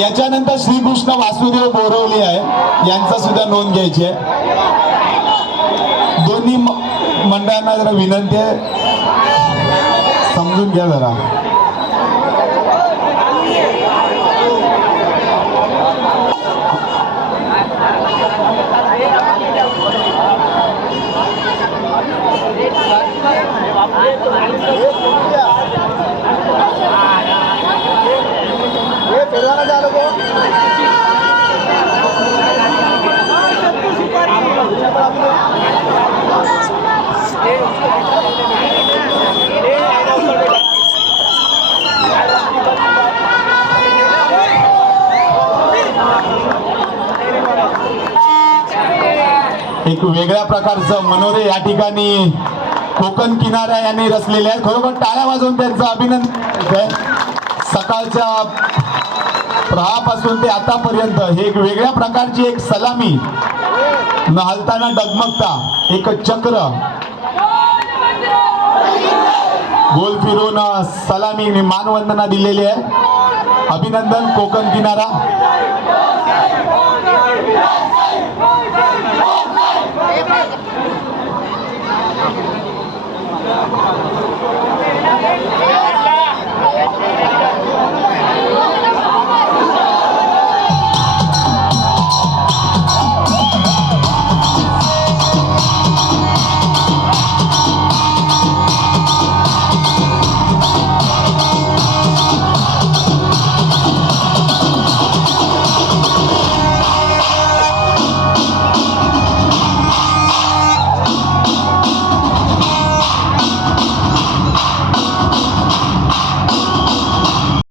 याच्यानंतर श्रीकृष्ण वासुदेव बोरवली आहे. यांचा सुद्धा नोंद घ्यायची आहे. दोन्ही मंडळांना जरा विनंती आहे. समजून घ्या जरा. एक वेगळ्या प्रकारचं मनोरे या ठिकाणी कोकण किनारा यांनी रचलेले आहेत. खरोखर टाळ्या वाजवून त्यांचं अभिनंदन. सकाळच्या प्रहापासून ते आतापर्यंत हे एक वेगळ्या प्रकारची एक सलामी न हलताना डगमगता एक चक्र. गोल फिरून सलामी मानवंदना दिलेली आहे. अभिनंदन कोकण किनारा.